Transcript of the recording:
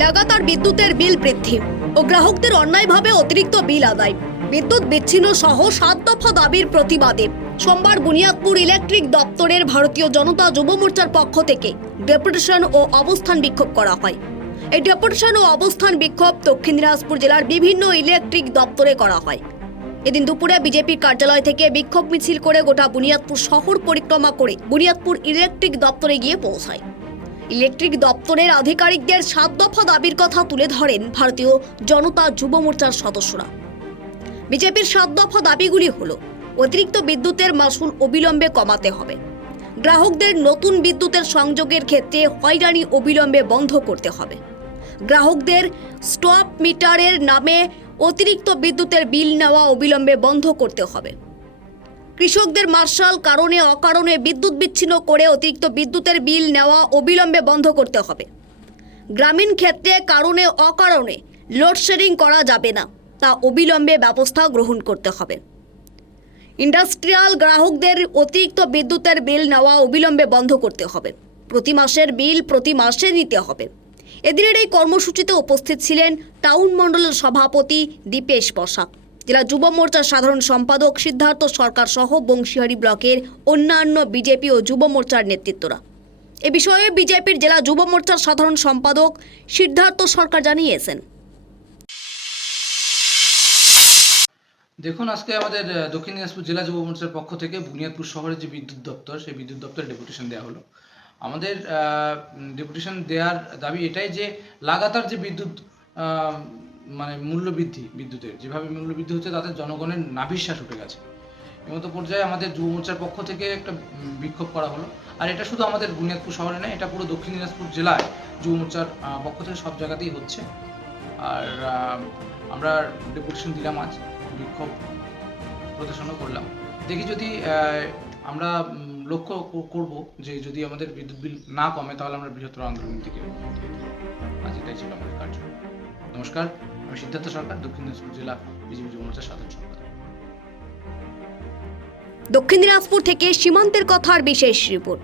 লাগাতার বিদ্যুতের বিল বৃদ্ধি ও গ্রাহকদের অন্যায়ভাবে অতিরিক্ত বিল আদায়, বিদ্যুৎ বিচ্ছিন্ন সহ 7 দফা দাবির প্রতিবাদে সোমবার বুনিয়াদপুর ইলেকট্রিক দপ্তরের ভারতীয় জনতা যুব মোর্চার পক্ষ থেকে ডেপুটেশন ও অবস্থান বিক্ষোভ করা হয়। এই ডেপুটেশন ও অবস্থান বিক্ষোভ দক্ষিণ দিনাজপুর জেলার বিভিন্ন ইলেকট্রিক দপ্তরে করা হয়। এদিন দুপুরে বিজেপির কার্যালয় থেকে বিক্ষোভ মিছিল করে গোটা বুনিয়াদপুর শহর পরিক্রমা করে বুনিয়াদপুর ইলেকট্রিক দপ্তরে গিয়ে পৌঁছায়। ইলেকট্রিক দপ্তরের আধিকারিকদের 7 দফা দাবির কথা তুলে ধরেন ভারতীয় জনতা যুব মোর্চার সদস্যরা। বিজেপির 7 দফা দাবিগুলি হলো: অতিরিক্ত বিদ্যুতের মাসুল অবিলম্বে কমাতে হবে, গ্রাহকদের নতুন বিদ্যুতের সংযোগের ক্ষেত্রে হয়রানি অবিলম্বে বন্ধ করতে হবে, গ্রাহকদের স্টপ মিটারের নামে অতিরিক্ত বিদ্যুতের বিল নেওয়া অবিলম্বে বন্ধ করতে হবে, কৃষকদের মার্শাল কারণে অকারণে বিদ্যুৎ বিচ্ছিন্ন করে অতিরিক্ত বিদ্যুতের বিল নেওয়া অবিলম্বে বন্ধ করতে হবে, গ্রামীণ ক্ষেত্রে কারণে অকারণে লোডশেডিং করা যাবে না, তা অবিলম্বে ব্যবস্থা গ্রহণ করতে হবে, ইন্ডাস্ট্রিয়াল গ্রাহকদের অতিরিক্ত বিদ্যুতের বিল নেওয়া অবিলম্বে বন্ধ করতে হবে, প্রতি মাসের বিল প্রতি মাসে নিতে হবে। এদিনের এই কর্মসূচিতে উপস্থিত ছিলেন টাউন মণ্ডলের সভাপতি দীপেশ বসাক, জেলা যুব মোর্চার সাধারণ সম্পাদক সিদ্ধার্থ সরকার সহ বংশীহারি ব্লকের অন্যান্য বিজেপি ও যুব মোর্চার নেতৃত্বরা। এ বিষয়ে বিজেপির জেলা যুব মোর্চার সাধারণ সম্পাদক সিদ্ধার্থ সরকার জানিয়েছেন, দেখুন, আজকে আমাদের দক্ষিণ দিনাজপুর জেলা যুব মোর্চার পক্ষ থেকে বুনিয়াদপুর শহরে যে বিদ্যুৎ দপ্তর, সেই বিদ্যুৎ দপ্তরে ডেপুটেশন দেওয়া হলো। আমাদের ডেপুটেশন দেওয়ার দাবি এটাই যে লাগাতার যে বিদ্যুৎ মানে মূল্যবৃদ্ধি, বিদ্যুতের যেভাবে মূল্যবৃদ্ধি হচ্ছে তাতে জনগণের নাভিশ্বাস উঠে গেছে। এমতো পর্যায়ে আমাদের যুব মোর্চার পক্ষ থেকে একটা বিক্ষোভ করা হলো। আর এটা শুধু আমাদের বুনিয়াদপুর শহরে নয়, এটা পুরো দক্ষিণ দিনাজপুর জেলায় যুব মোর্চার পক্ষ থেকে সব জায়গাতেই হচ্ছে। আর আমরা ডেপুটেশন দিলাম, আজ বিক্ষোভ প্রদর্শনও করলাম। দেখি যদি আমরা লক্ষ্য করব যে যদি আমাদের বিদ্যুৎ বিল না কমে তাহলে আমরা বৃহত্তর আন্দোলন থেকে আজ এটাই ছিল আমাদের কার্য। নমস্কার, আমি সিদ্ধার্থ সরকার, দক্ষিণ দিনাজপুর জেলা বিজেপি যুব মোর্চার সাধারণ সম্পাদক। দক্ষিণ দিনাজপুর থেকে সীমান্তের কথার বিশেষ রিপোর্ট।